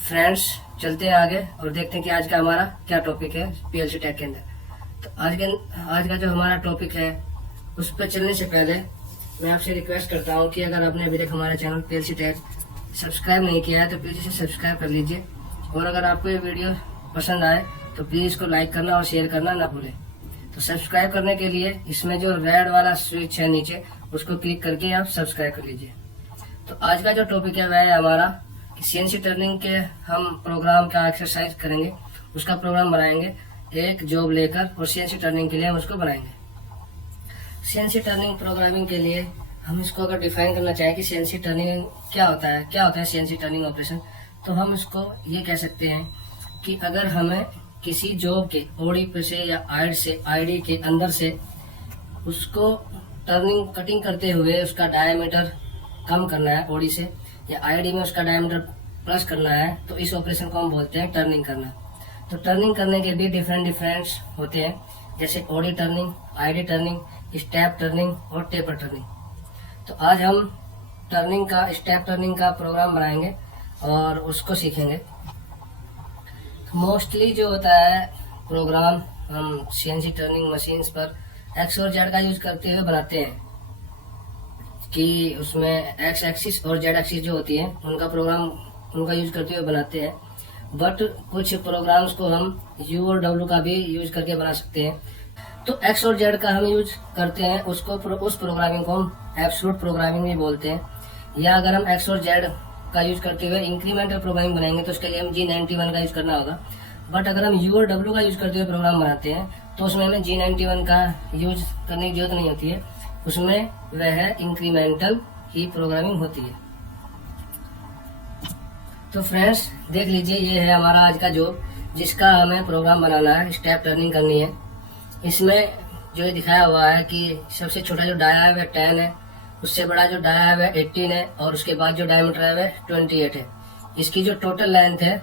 Friends, चलते हैं आगे और देखते हैं कि आज का हमारा क्या टॉपिक है पीएलसी टैग के अंदर। तो आज का जो हमारा टॉपिक है उस पर चलने से पहले मैं आपसे रिक्वेस्ट करता हूं कि अगर आपने अभी तक हमारा चैनल पीएलसी टैग सब्सक्राइब नहीं किया है तो प्लीज़ इसे सब्सक्राइब कर लीजिए। और अगर आपको ये वीडियो पसंद आए तो प्लीज़ इसको लाइक करना और शेयर करना ना भूलें। तो सब्सक्राइब करने के लिए इसमें जो रेड वाला स्विच है नीचे, उसको क्लिक करके आप सब्सक्राइब कर लीजिए। तो आज का जो टॉपिक है वह है हमारा कि सीएनसी टर्निंग के हम प्रोग्राम का एक्सरसाइज करेंगे, उसका प्रोग्राम बनाएंगे एक जॉब लेकर और सीएनसी टर्निंग के लिए हम उसको बनाएंगे। सीएनसी टर्निंग प्रोग्रामिंग के लिए हम इसको अगर डिफाइन करना चाहें कि सीएनसी टर्निंग क्या होता है सीएनसी टर्निंग ऑपरेशन, तो हम इसको ये कह सकते हैं कि अगर हमें किसी जॉब के ओडी पे से या आईडी के अंदर से उसको कटिंग करते हुए उसका डायमीटर कम करना है ओडी से, या आईडी में उसका डायमीटर प्लस करना है, तो इस ऑपरेशन को हम बोलते हैं टर्निंग करना। तो टर्निंग करने के भी डिफरेंट होते हैं, जैसे OD turning, ID turning, step turning और टेपर टर्निंग। तो आज हम स्टेप टर्निंग का प्रोग्राम बनाएंगे और उसको सीखेंगे। तो मोस्टली जो होता है प्रोग्राम हम सीएनसी टर्निंग मशीन्स पर एक्स और जेड का यूज करते हुए बनाते हैं कि उसमें एक्स एक्सिस और जेड एक्सिस जो होती है उनका यूज करते हुए बनाते हैं। बट कुछ प्रोग्राम्स को हम यू और डब्ल्यू का भी यूज करके बना सकते हैं। तो एक्स और जेड का हम यूज करते हैं, उस प्रोग्रामिंग को हम एब्सोल्यूट प्रोग्रामिंग भी बोलते हैं। या अगर हम एक्स और जेड का यूज करते हुए इंक्रीमेंटल प्रोग्रामिंग बनाएंगे तो उसके लिए हम G91 का यूज करना होगा। बट अगर हम यू और डब्ल्यू का यूज करते हुए प्रोग्राम बनाते हैं तो उसमें हमें G91 का यूज करने की जरूरत नहीं होती है, उसमें वह इंक्रीमेंटल ही प्रोग्रामिंग होती है। तो फ्रेंड्स देख लीजिए, ये है हमारा आज का जॉब जिसका हमें प्रोग्राम बनाना है, स्टेप टर्निंग करनी है। इसमें जो ये दिखाया हुआ है कि सबसे छोटा जो डाया है वह 10 है, उससे बड़ा जो डाया है वह 18 है और उसके बाद जो डायमीटर है वह 28 है। इसकी जो टोटल लेंथ है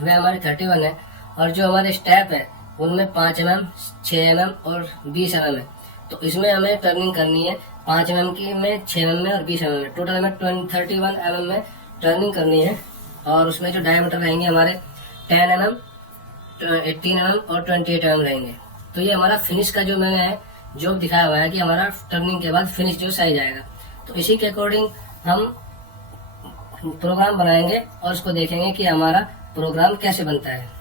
वह हमारी 31 है और जो हमारे स्टेप है उनमें 5 mm, 6 mm और 20 mm है। तो इसमें हमें टर्निंग करनी है 5 mm की में, 6 mm में और 20 mm में। टोटल हमें 31 mm में टर्निंग करनी है और उसमें जो डायमीटर रहेंगे हमारे 10 mm, 18 mm और 28 mm रहेंगे। तो ये हमारा फिनिश का जो मैंने जॉब दिखाया हुआ है कि हमारा टर्निंग के बाद फिनिश जो साइज आएगा। तो इसी के अकॉर्डिंग हम प्रोग्राम बनाएंगे और उसको देखेंगे कि हमारा प्रोग्राम कैसे बनता है।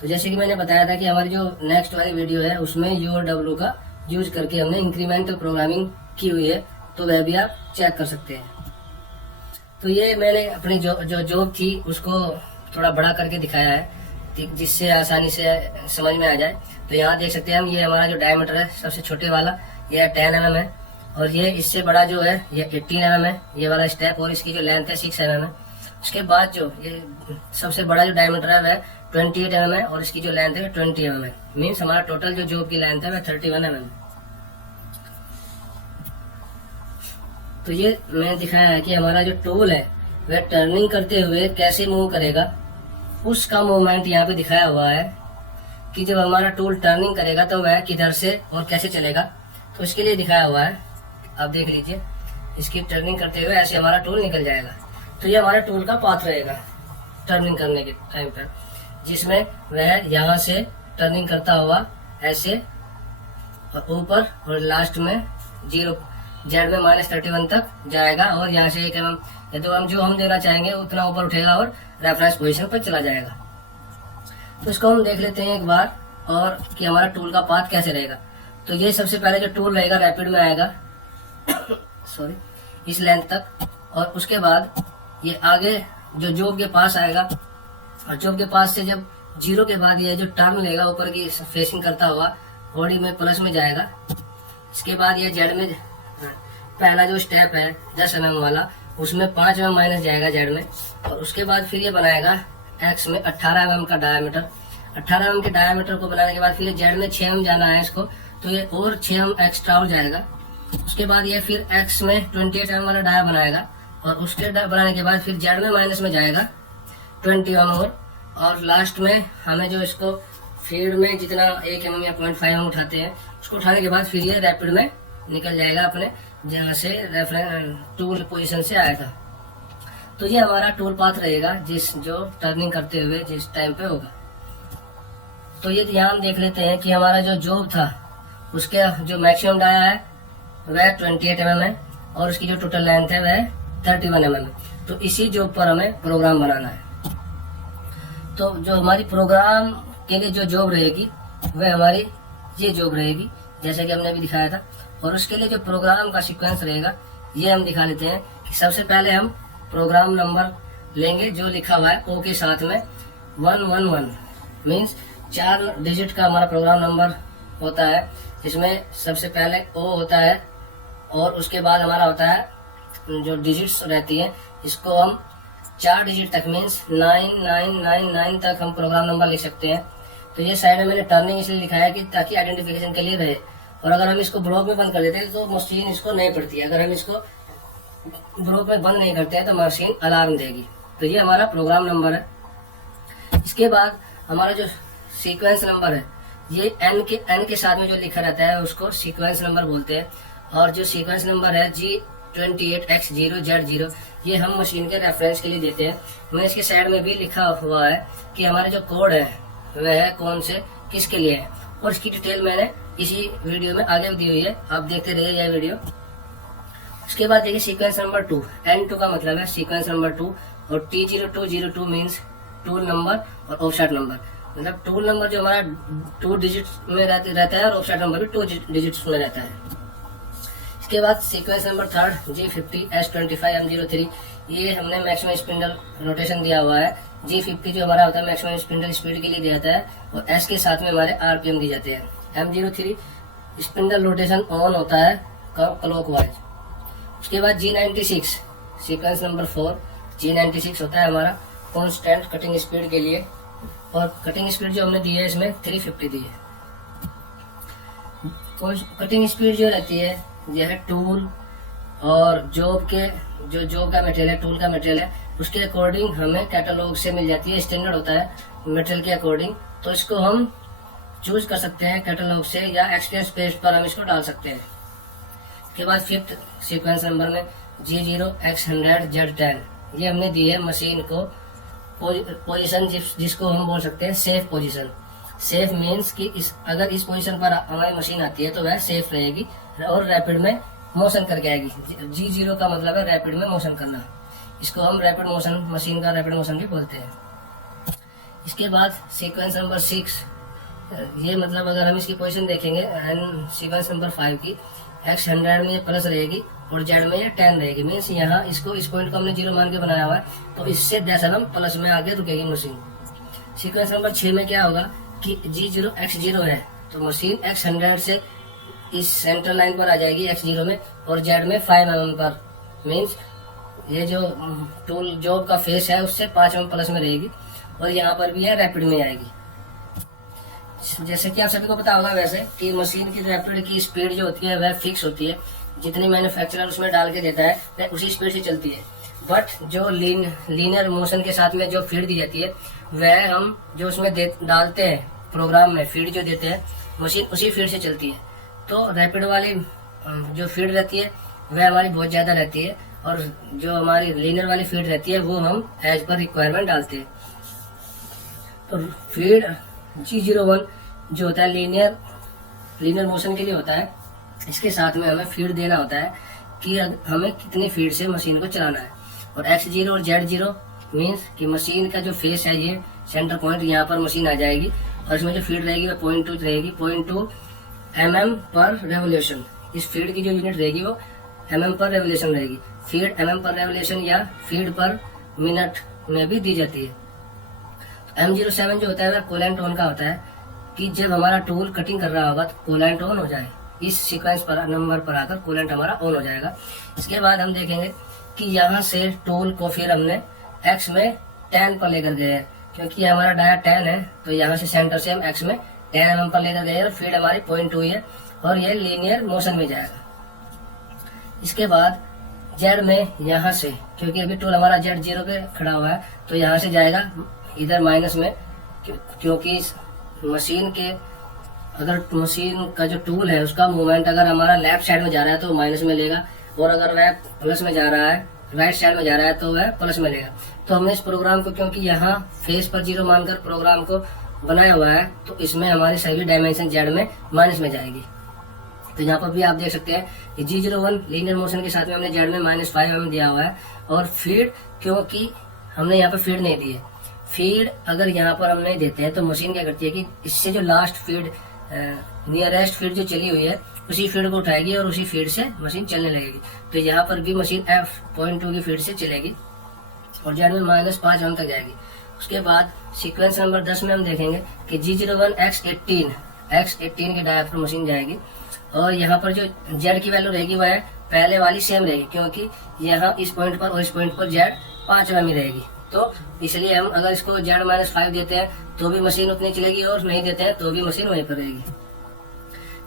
तो जैसे कि मैंने बताया था कि हमारी जो नेक्स्ट वाली वीडियो है उसमें यू और डब्ल्यू का यूज करके हमने इंक्रीमेंटल प्रोग्रामिंग की हुई है, तो वह भी आप चेक कर सकते हैं। तो ये मैंने अपनी जो जॉब थी उसको थोड़ा बड़ा करके दिखाया है जिससे आसानी से समझ में आ जाए। तो यहाँ देख सकते हैं हम, ये हमारा जो डायमीटर है सबसे छोटे वाला ये 10 mm है और ये इससे बड़ा जो है ये 18 mm है, ये वाला स्टेप, और इसकी जो लेंथ है 6 mm है। उसके बाद जो ये सबसे बड़ा जो डायमीटर है वह 28 mm है और इसकी जो लेंथ है 20 mm है। मीन्स हमारा टोटल जो जॉब की लेंथ है वह 31 mm है। तो ये मैंने दिखाया है कि हमारा जो टूल है वह टर्निंग करते हुए कैसे मूव करेगा, उसका मूवमेंट यहाँ पे दिखाया हुआ है कि जब हमारा टूल टर्निंग करेगा तो वह किधर से और कैसे चलेगा। तो इसके लिए दिखाया हुआ है, आप देख लीजिए, इसकी टर्निंग करते हुए ऐसे हमारा टूल निकल जाएगा। तो ये हमारा टूल का पाथ रहेगा टर्निंग करने के टाइम पर, जिसमें वह यहाँ से टर्निंग करता हुआ ऐसे और ऊपर और लास्ट में 0 जेड में -31 तक जाएगा और यहाँ से 1 mm तो हम जो हम देना चाहेंगे उतना ऊपर उठेगा और रेफरेंस पोजीशन पर चला जाएगा। तो इसको हम देख लेते हैं एक बार और कि हमारा टूल का पाथ कैसे रहेगा। तो ये सबसे पहले जो टूल रहेगा रैपिड में आएगा सॉरी इस लेंथ तक, और उसके बाद ये आगे जो जॉब के पास आएगा और जॉब के पास से जब 0 के बाद ये जो टर्न लेगा ऊपर की फेसिंग करता हुआ बॉडी में प्लस में जाएगा। इसके बाद ये जेड में पहला जो स्टेप है 10 mm वाला, उसमें 5 mm माइनस जाएगा जेड में, और उसके बाद फिर ये बनाएगा एक्स में 18 mm का डायमीटर। 18 mm के डायमीटर को बनाने के बाद फिर जेड में 6 mm जाना है इसको, तो ये और 6 mm एक्स्ट्रा और जाएगा। उसके बाद ये फिर एक्स में 28 mm वाला डाया बनाएगा और उसके बनाने के बाद फिर जेड में माइनस में जाएगा 20 mm और लास्ट में हमें जो इसको फीड में जितना 1 mm या 0.5 mm उठाते हैं उसको उठाने के बाद फिर ये रैपिड में निकल जाएगा अपने जहाँ से रेफरेंस टूल पोजीशन से आया था। तो ये हमारा टूल पाथ रहेगा जो टर्निंग करते हुए जिस टाइम पे होगा। तो ये यहाँ देख लेते हैं कि हमारा जो जॉब था उसके जो मैक्सिमम डाया है वह 28 mm है और उसकी जो टोटल लेंथ है वह 31 mm है। तो इसी जॉब पर हमें प्रोग्राम बनाना है। तो जो हमारी प्रोग्राम के लिए जो जॉब रहेगी वह हमारी ये जॉब रहेगी, जैसे कि हमने अभी दिखाया था। और उसके लिए जो प्रोग्राम का सीक्वेंस रहेगा ये हम दिखा लेते हैं कि सबसे पहले हम प्रोग्राम नंबर लेंगे जो लिखा हुआ है ओ के साथ में 111 मीन्स 4 डिजिट का हमारा प्रोग्राम नंबर होता है। इसमें सबसे पहले ओ होता है और उसके बाद हमारा होता है जो डिजिट्स रहती हैं इसको हम 4 डिजिट तक मीन्स 9999 तक हम प्रोग्राम नंबर लिख सकते हैं। तो ये साइड में मैंने टर्निंग इसलिए लिखा है कि ताकि आइडेंटिफिकेशन के लिए रहे। और अगर हम इसको ब्लॉक में बंद कर देते हैं तो मशीन इसको नहीं पढ़ती है। अगर हम इसको ब्लॉक में बंद नहीं करते हैं तो मशीन अलार्म देगी। तो ये हमारा प्रोग्राम नंबर है। इसके बाद हमारा जो सीक्वेंस नंबर है ये एन के साथ में जो लिखा रहता है उसको सीक्वेंस नंबर बोलते हैं। और जो सीक्वेंस नंबर है G28X0Z0 ये हम मशीन के रेफरेंस के लिए देते हैं। मैंने इसके साइड में भी लिखा हुआ है कि हमारा जो कोड है वह कौन से किसके लिए है और इसकी डिटेल मैंने इसी वीडियो में आगे दी हुई है, आप देखते रहिए यह वीडियो। उसके बाद देखिए सीक्वेंस नंबर 2, N2 का मतलब है सीक्वेंस नंबर 2 और T0202 मीन्स टूल नंबर और ऑफसेट नंबर। मतलब टूल नंबर जो हमारा 2 डिजिट में रहता है और ऑफसेट नंबर भी 2 डिजिट्स में रहता है। इसके बाद सीक्वेंस नंबर 3 G50S25M03 ये हमने मैक्सिमम स्पिंडल रोटेशन दिया हुआ है। G50 जो हमारा होता है मैक्सिमम स्पिंडल स्पीड के लिए दिया जाता है और S के साथ में हमारे RPM दिए जाते हैं। M03 स्पिंडल रोटेशन ऑन होता है क्लॉकवाइज। उसके बाद G96 सीक्वेंस नंबर 4 G96 होता है हमारा कांस्टेंट कटिंग स्पीड के लिए और कटिंग स्पीड जो हमने दी है इसमें 350 दी है। कटिंग स्पीड जो रहती है यह है टूल और जॉब का मटेरियल है, टूल का मटेरियल है, उसके अकॉर्डिंग हमें कैटलॉग से मिल जाती है। स्टैंडर्ड होता है मटेरियल के अकॉर्डिंग, तो इसको हम चूज कर सकते हैं कैटलॉग से या एक्सपीरियंस पेज पर हम इसको डाल सकते हैं। उसके बाद 5th सीक्वेंस नंबर में G0X100Z10 ये हमने दी है मशीन को पोजीशन जिसको हम बोल सकते हैं सेफ पोजीशन। सेफ मीन्स कि अगर इस पोजीशन पर हमारी मशीन आती है तो वह सेफ रहेगी और रैपिड में मोशन करके आएगी। G0 का मतलब है रैपिड में मोशन करना, इसको हम रैपिड मोशन मशीन का रैपिड मोशन भी बोलते हैं। इसके बाद सीक्वेंस नंबर 6 ये मतलब अगर हम इसकी पोजीशन देखेंगे एंड सीक्वेंस नंबर 5 की X100 में ये प्लस रहेगी और Z में ये 10 रहेगी। मीन्स यहाँ इसको इस पॉइंट को हमने 0 मान के बनाया हुआ है तो इससे 10 प्लस में आगे रुकेगी मशीन। सीक्वेंस नंबर 6 में क्या होगा कि G0X0 है तो मशीन X100 से इस सेंटर लाइन पर आ जाएगी X0 में और Z में 5 mm पर। मीन्स ये जो टूल जॉब का फेस है उससे 5 mm प्लस में रहेगी और यहाँ पर भी है रैपिड में आएगी। जैसे कि आप सभी को पता होगा वैसे कि मशीन की रैपिड की स्पीड जो होती है वह फिक्स होती है, जितनी मैन्युफैक्चरर उसमें डाल के देता है वह उसी स्पीड से चलती है। बट जो लीनियर मोशन के साथ में जो फीड दी जाती है वह हम जो उसमें डालते हैं प्रोग्राम में फीड जो देते हैं मशीन उसी फीड से चलती है। तो रैपिड वाली जो फीड रहती है वह हमारी बहुत ज़्यादा रहती है और जो हमारी लीनियर वाली फीड रहती है वो हम एज पर रिक्वायरमेंट डालते हैं। तो फीड G01 जो होता है लीनियर मोशन के लिए होता है, इसके साथ में हमें फीड देना होता है कि हमें कितनी फीड से मशीन को चलाना है। और X0 और Z0 मीन्स कि मशीन का जो फेस है ये सेंटर पॉइंट यहाँ पर मशीन आ जाएगी और इसमें जो फीड रहेगी वह 0.2 रहेगी, 0.2 mm पर रेवोल्यूशन। इस फीड की जो यूनिट रहेगी वो mm पर रेवोल्यूशन रहेगी। फीड mm पर रेवोल्यूशन या फीड पर मिनट में भी दी जाती है। M07 जो होता है वह कूलेंट ऑन का होता है कि जब हमारा टूल कटिंग कर रहा होगा तो कूलेंट ऑन हो जाए। इस सीक्वेंस पर नंबर पर आकर कूलेंट हमारा ऑन हो जाएगा। इसके बाद हम देखेंगे कि यहाँ से टूल को फिर हमने X में 10 पर लेकर गए हैं, क्योंकि हमारा डाया 10 है तो यहाँ से सेंटर से हम X में 10 mm पर लेकर गए और फीड हमारी 0.2 है और ये लीनियर मोशन में जाएगा। इसके बाद Z में यहाँ से, क्योंकि अभी टूल हमारा Z0 पे खड़ा हुआ है तो यहाँ से जाएगा इधर माइनस में, क्योंकि मशीन का जो टूल है उसका मूवमेंट अगर हमारा लेफ्ट साइड में जा रहा है तो माइनस में लेगा और अगर वह प्लस में जा रहा है राइट साइड में जा रहा है तो वह प्लस में लेगा। तो हमने इस प्रोग्राम को क्योंकि यहाँ फेस पर 0 मानकर प्रोग्राम को बनाया हुआ है तो इसमें हमारी सभी डायमेंशन जेड में माइनस में जाएगी। तो यहाँ पर भी आप देख सकते हैं कि G01 लीनियर मोशन के साथ में हमने जेड में -5 mm दिया हुआ है। और फीड क्योंकि हमने यहाँ पर फीड नहीं दी है, फीड अगर यहाँ पर हम नहीं देते हैं तो मशीन क्या करती है कि इससे जो लास्ट फीड नियरेस्ट फीड जो चली हुई है उसी फीड को उठाएगी और उसी फीड से मशीन चलने लगेगी। तो यहाँ पर भी मशीन F.2 की फीड से चलेगी और जेड में -5 mm तक जाएगी। उसके बाद सीक्वेंस नंबर 10 में हम देखेंगे कि G01 X18 के डाया पर मशीन जाएगी और यहाँ पर जो जेड की वैल्यू रहेगी वह पहले वाली सेम रहेगी, क्योंकि यहाँ इस पॉइंट पर और इस पॉइंट पर जेड 5 mm रहेगी। तो इसलिए हम अगर इसको जेड -5 देते हैं तो भी मशीन उतनी चलेगी और नहीं देते हैं तो भी मशीन वहीं पर रहेगी।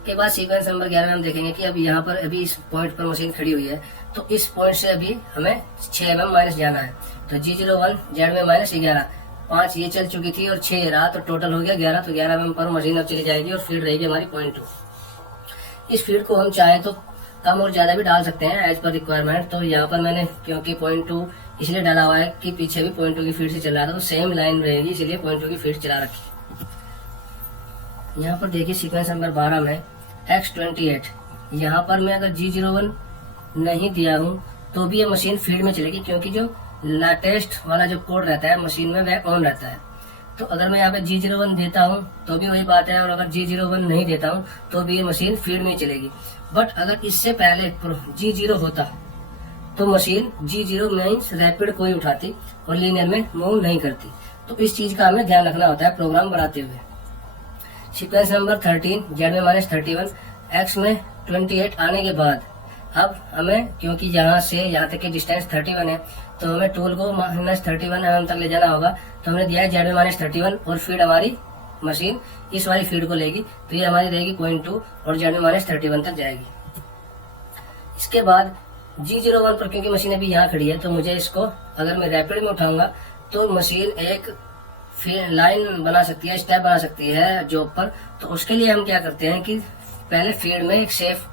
के बाद सीक्वेंस नंबर 11 में हम देखेंगे कि अब यहाँ पर अभी इस पॉइंट पर मशीन खड़ी हुई है तो इस पॉइंट से अभी हमें 6 mm माइनस जाना है। तो G01 जेड में -11, 5 ये चल चुकी थी और 6 रहा तो टोटल हो गया 11। तो 11 mm पर मशीन अब चली जाएगी और फीड रहेगी हमारी 0.2। इस फीड को हम चाहें तो कम और ज्यादा भी डाल सकते हैं एज पर रिक्वायरमेंट। तो यहाँ पर मैंने क्योंकि 0.2 इसलिए डाला हुआ है कि पीछे भी 0.2 की फीड से चल रहा था तो सेम लाइन रहेगी, इसलिए 0.2 की फीड चला रखी। यहाँ पर देखिए सीक्वेंस नंबर 12 में X28, यहाँ पर मैं अगर G01 नहीं दिया हूँ तो भी ये मशीन फीड में चलेगी, क्योंकि जो लेटेस्ट वाला जो कोड रहता है मशीन में वह ऑन रहता है। तो अगर मैं यहाँ पे G01 देता हूँ तो भी वही बात है, और अगर G01 नहीं देता हूँ तो भी ये मशीन फीड में चलेगी। बट अगर इससे पहले G0 होता तो मशीन G0 मीन्स रैपिड कोई उठाती और लीनियर में मूव नहीं करती। तो इस चीज का हमें ध्यान रखना होता है प्रोग्राम बनाते हुए। सीक्वेंस नंबर 13 जेड में -31, X में 28 आने के बाद अब हमें क्योंकि यहाँ से यहाँ तक की डिस्टेंस 31 है तो हमें टूल को -31 mm तक ले जाना होगा। तो हमने दिया है जेड में -31 और फीड हमारी मशीन इस वाली फीड को लेगी तो ये हमारी रहेगी 0.2 और जेड में -31 तक जाएगी। इसके बाद G01 पर क्योंकि मशीन अभी यहाँ खड़ी है तो मुझे इसको अगर मैं रैपिड में उठाऊंगा तो मशीन एक लाइन बना सकती है, स्टेप बना सकती है जॉब पर। तो उसके लिए हम क्या करते हैं कि पहले फीड में एक सेफ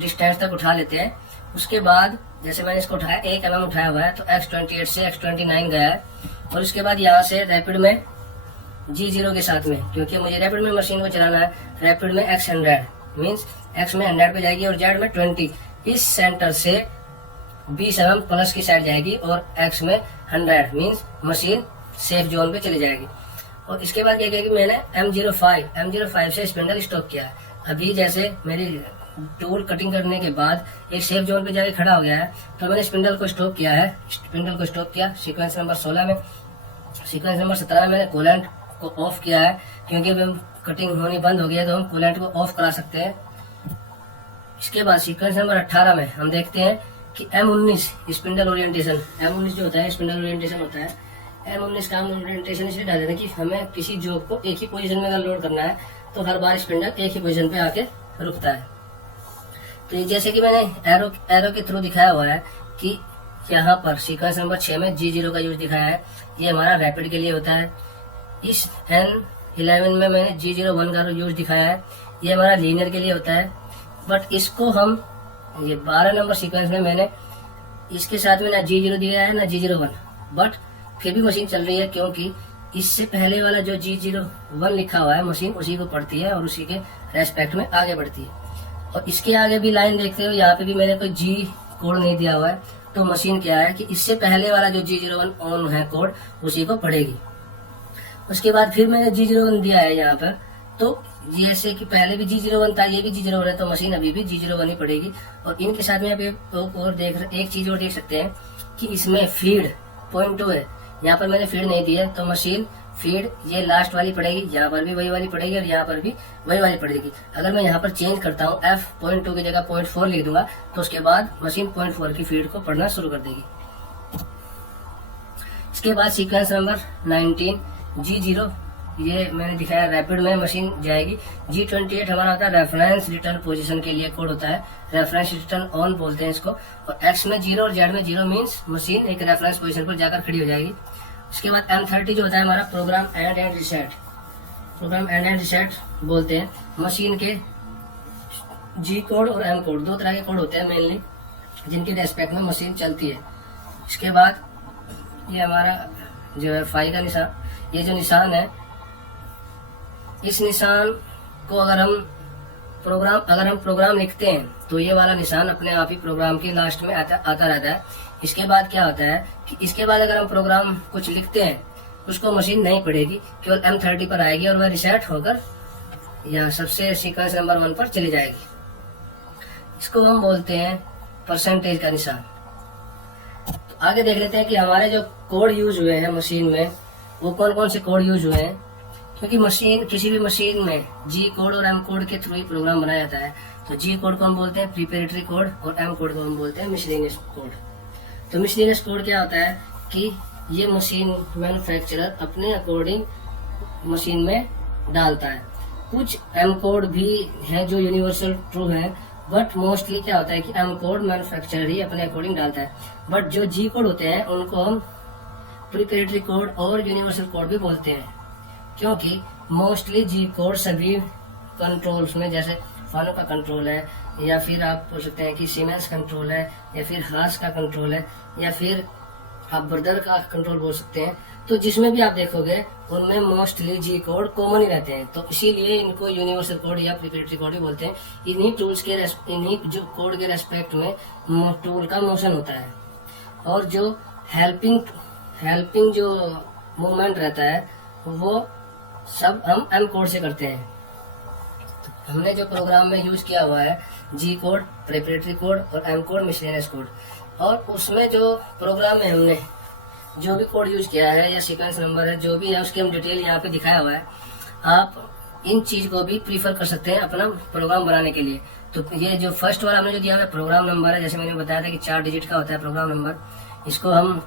डिस्टेंस तक उठा लेते हैं। उसके बाद जैसे मैंने इसको उठाया 1 mm उठाया हुआ है तो X28 से X29 गया है और उसके बाद यहाँ से रैपिड में G0 के साथ में, क्योंकि मुझे रैपिड में मशीन को चलाना है, रैपिड में X100 मीन्स X में 100 पे जाएगी और जेड में 20। इस सेंटर से 20 mm प्लस की साइड जाएगी और X में 100 मीन्स मशीन सेफ जोन पे चली जाएगी। और इसके बाद क्या किया कि मैंने M05 से स्पिंडल स्टॉप किया है। अभी जैसे मेरी टूल कटिंग करने के बाद एक सेफ जोन पे जाके खड़ा हो गया है तो मैंने स्पिंडल को स्टॉप किया है। स्पिंडल को स्टॉप किया सीक्वेंस नंबर 16 में। सीक्वेंस नंबर 17 में मैंने कूलेंट को ऑफ किया है, क्योंकि अभी कटिंग होनी बंद हो गई है तो हम कूलेंट को ऑफ करा सकते हैं। इसके बाद सीक्वेंस नंबर 18 में हम देखते हैं कि M19 स्पिंडल ओरिएंटेशन, M19 जो होता है स्पिंडल ओरिएंटेशन होता है। M19 का हम ओरिएंटेशन इसलिए डाल देते हैं कि हमें किसी जॉब को एक ही पोजीशन में अगर लोड करना है तो हर बार स्पिंडल एक ही पोजीशन पे आके रुकता है। तो ये जैसे कि मैंने एरो के थ्रू दिखाया हुआ है कि यहाँ पर सीक्वेंस नंबर 6 में G0 का यूज दिखाया है, ये हमारा रैपिड के लिए होता है। इस N11 में मैंने G01 का यूज दिखाया है, ये हमारा लीनियर के लिए होता है। बट इसको हम ये 12 नंबर सीक्वेंस में मैंने इसके साथ में ना G0 दिया है ना G01, बट फिर भी मशीन चल रही है क्योंकि इससे पहले वाला जो G01 लिखा हुआ है मशीन उसी को पढ़ती है और उसी के रेस्पेक्ट में आगे बढ़ती है। और इसके आगे भी लाइन देखते हो, यहाँ पे भी मैंने कोई G कोड नहीं दिया हुआ है। तो मशीन क्या है कि इससे पहले वाला जो G01 ऑन है कोड उसी को पढ़ेगी। उसके बाद फिर मैंने G01 दिया है यहाँ पर, तो जैसे कि पहले भी G01 था ये भी G01 है तो मशीन अभी भी G01 ही पड़ेगी। और इनके साथ में आप एक चीज और देख सकते हैं कि इसमें फीड 0.2 है, यहाँ पर मैंने फीड नहीं दी है तो मशीन फीड ये लास्ट वाली पड़ेगी, यहाँ पर भी वही वाली पड़ेगी और यहाँ पर भी वही वाली पड़ेगी। अगर मैं यहाँ पर चेंज करता हूँ F.2 की जगह 0.4 लिख दूंगा तो उसके बाद मशीन 0.4 की फीड को पढ़ना शुरू कर देगी। इसके बाद सीक्वेंस नंबर 19 G0, ये मैंने दिखाया रैपिड में मशीन जाएगी। G28 हमारा होता है रेफरेंस रिटर्न पोजीशन के लिए कोड होता है, रेफरेंस रिटर्न ऑन बोलते हैं इसको। और X में 0 और Z में 0 मीन्स मशीन एक रेफरेंस पोजीशन पर जाकर खड़ी हो जाएगी। उसके बाद M30 जो होता है हमारा program end reset, program end reset बोलते हैं। मशीन के G कोड और M कोड, दो तरह के कोड होते हैं मेनली जिनके रेस्पेक्ट में मशीन चलती है। इसके बाद ये हमारा जो है फाई का निशान, ये जो निशान है, इस निशान को अगर हम प्रोग्राम लिखते हैं तो ये वाला निशान अपने आप ही प्रोग्राम के लास्ट में आता रहता है। इसके बाद क्या होता है कि इसके बाद अगर हम प्रोग्राम कुछ लिखते हैं उसको मशीन नहीं पढ़ेगी, केवल M30 पर आएगी और वह रिसेट होकर यहाँ सबसे सीक्वेंस नंबर 1 पर चली जाएगी। इसको हम बोलते हैं परसेंटेज का निशान। तो आगे देख लेते हैं कि हमारे जो कोड यूज हुए हैं मशीन में, वो कौन कौन से कोड यूज हुए हैं। क्योंकि किसी भी मशीन में जी कोड और एम कोड के थ्रू ही प्रोग्राम बनाया जाता है। तो जी कोड को हम बोलते हैं प्रिपरेटरी कोड और एम कोड को हम बोलते हैं मिसलेनियस कोड। तो मिसलेनियस कोड क्या होता है कि ये मशीन मैन्युफैक्चरर अपने अकॉर्डिंग मशीन में डालता है। कुछ एम कोड भी हैं जो यूनिवर्सल ट्रू है, बट मोस्टली क्या होता है कि एम कोड मैन्युफैक्चरर ही अपने अकॉर्डिंग डालता है। बट जो जी कोड होते हैं उनको हम प्रिपरेटरी कोड और यूनिवर्सल कोड भी बोलते हैं, क्योंकि मोस्टली जी कोड सभी कंट्रोल्स में, जैसे फानो का कंट्रोल है, या फिर आप बोल सकते हैं कि सीमेंस कंट्रोल है, या फिर हास का कंट्रोल है, या फिर आप बर्दर का कंट्रोल बोल सकते हैं। तो जिसमें भी आप देखोगे उनमें मोस्टली जी कोड कॉमन ही रहते हैं। तो इसीलिए इनको यूनिवर्सल कोड या प्रिपरेटरी कोड भी बोलते हैं। इन्हीं जो कोड के रेस्पेक्ट में टूल का मोशन होता है, और जो हेल्पिंग जो मूवमेंट रहता है वो सब हम एम कोड से करते हैं। तो हमने जो प्रोग्राम में यूज किया हुआ है जी कोड, प्रिपरेटरी कोड और एम कोड, मिसलेनियस कोड, और उसमें जो प्रोग्राम में हमने जो भी कोड यूज किया है या सीक्वेंस नंबर है जो भी है उसकी हम डिटेल यहाँ पे दिखाया हुआ है। आप इन चीज को भी प्रीफर कर सकते हैं अपना प्रोग्राम बनाने के लिए। तो ये जो फर्स्ट वाला हमने जो दिया है प्रोग्राम नंबर है, जैसे मैंने बताया था कि 4 डिजिट का होता है प्रोग्राम नंबर, इसको हम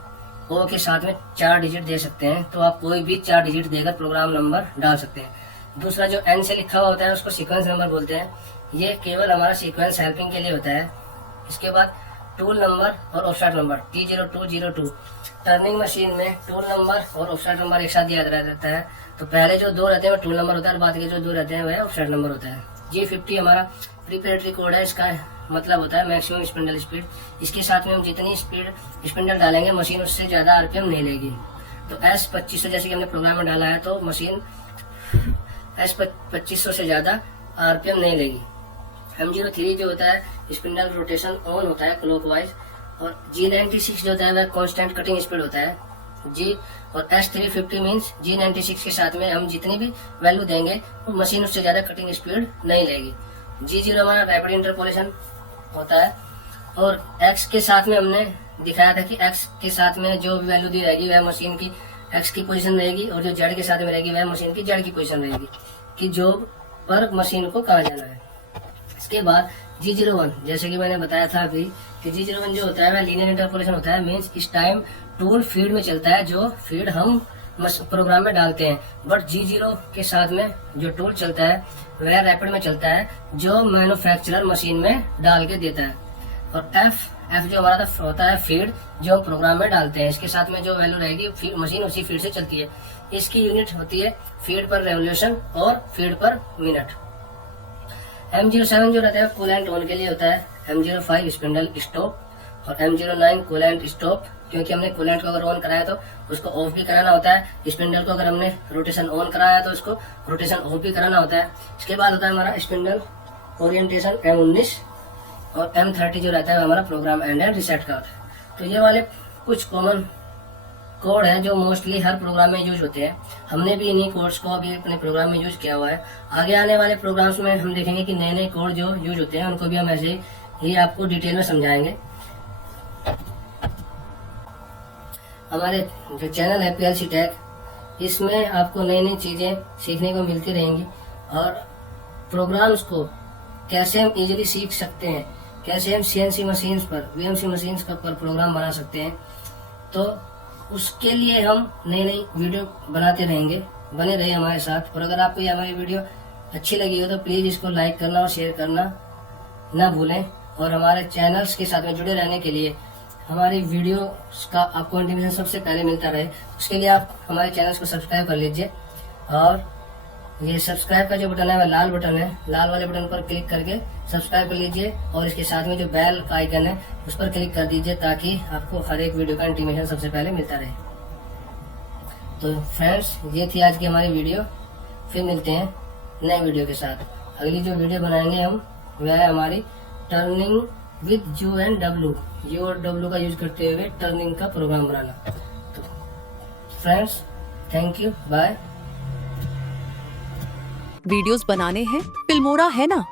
ओ के साथ में 4 डिजिट दे सकते हैं। तो आप कोई भी 4 डिजिट देकर प्रोग्राम नंबर डाल सकते हैं। दूसरा जो एन से लिखा हुआ होता है उसको सीक्वेंस नंबर बोलते हैं। ये केवल हमारा सीक्वेंस हेल्पिंग के लिए होता है। इसके बाद टूल नंबर और offset number T0202, turning machine में टूल नंबर और ऑफसेट नंबर एक साथ दिया रहता है। तो पहले जो 2 रहते हैं वो टूल नंबर होता है, और बाद के जो 2 रहते हैं वह ऑफसेट नंबर होता है। G50 हमारा प्रिपरेटरी कोड है। इसका मतलब होता है मैक्सिमम स्पिंडल स्पीड। इसके साथ में हम जितनी स्पिंडल डालेंगे मशीन उससे ज्यादा आरपीएम नहीं लेगी। तो S2500 जैसे कि हमने प्रोग्राम में डाला है तो मशीन S2500 से ज्यादा आरपीएम नहीं लेगी। M03 जो होता है स्पिंडल रोटेशन ऑन होता है क्लॉकवाइज, और G96 जो होता है वह कांस्टेंट कटिंग स्पीड होता है जी। और S350 मीन्स G96 के साथ में हम जितनी भी वैल्यू देंगे वो मशीन उससे ज्यादा कटिंग स्पीड नहीं लेगी। G0 हमारा रैपिड इंटरपोलेशन होता है, और X के साथ में हमने दिखाया था कि X के साथ में जो भी वैल्यू दी रहेगी वह मशीन की X की पोजीशन रहेगी, और जो Z के साथ में रहेगी वह मशीन की Z की पोजीशन रहेगी कि जो पर मशीन को कहाँ जाना है। इसके बाद G01 जैसे कि मैंने बताया था अभी कि G01 जो होता है वह लीनियर इंटरपोलेशन होता है। मीन्स इस टाइम टूल फीड में चलता है, जो फीड हम प्रोग्राम में डालते हैं। बट G0 के साथ में जो टूल चलता है वह रैपिड में चलता है, जो मैन्युफैक्चरर मशीन में डाल के देता है। और F जो हमारा होता है फीड, जो हम प्रोग्राम में डालते हैं। इसके साथ में जो वैल्यू रहेगी मशीन उसी फीड से चलती है। इसकी यूनिट होती है फीड पर रेवोल्यूशन और फीड पर मिनट। M07 जो रहता है कूलेंट ऑन के लिए होता है। M05 स्पिंडल स्टॉप, और M09 कूलेंट स्टॉप, क्योंकि हमने कूलेंट को अगर ऑन कराया तो उसको ऑफ भी कराना होता है। स्पिंडल को अगर हमने रोटेशन ऑन कराया तो उसको रोटेशन ऑफ भी कराना होता है। इसके बाद होता है हमारा स्पिंडल ओरिएंटेशन M19, और M30 जो रहता है हमारा प्रोग्राम एंड रिसेट का होता है। तो ये वाले कुछ कॉमन कोड है जो मोस्टली हर प्रोग्राम में यूज होते हैं। हमने भी इन्हीं कोड्स को अभी अपने प्रोग्राम में यूज किया हुआ है। आगे आने वाले प्रोग्राम्स में हम देखेंगे कि नए नए कोड जो यूज होते हैं उनको भी हम ऐसे ही आपको डिटेल में समझाएंगे। हमारे जो चैनल है PLC टेक, इसमें आपको नई नई चीजें सीखने को मिलती रहेंगी, और प्रोग्राम्स को कैसे हम इजीली सीख सकते हैं, कैसे हम CNC मशीन्स पर, VMC मशीन्स पर प्रोग्राम बना सकते हैं। तो उसके लिए हम नई नई वीडियो बनाते रहेंगे। बने रहे हमारे साथ। और अगर आपको ये हमारी वीडियो अच्छी लगी हो तो प्लीज इसको लाइक करना और शेयर करना ना भूलें। और हमारे चैनल्स के साथ में जुड़े रहने के लिए, हमारी वीडियो का आपको नोटिफिकेशन सबसे पहले मिलता रहे, उसके लिए आप हमारे चैनल्स को सब्सक्राइब कर लीजिए और ये सब्सक्राइब का जो बटन है वह लाल बटन है, लाल वाले बटन पर क्लिक करके सब्सक्राइब कर लीजिए और इसके साथ में जो बेल का आइकन है उस पर क्लिक कर दीजिए ताकि आपको हर एक वीडियो का इंटीमेशन सबसे पहले मिलता रहे। तो फ्रेंड्स, ये थी आज की हमारी वीडियो। फिर मिलते हैं नए वीडियो के साथ। अगली जो वीडियो बनाएंगे हम वह है हमारी turning with U and W, U और डब्ल्यू का यूज करते हुए टर्निंग का प्रोग्राम बनाना। तो friends, thank you, bye. Videos बनाने हैं, फिल्मोरा है ना।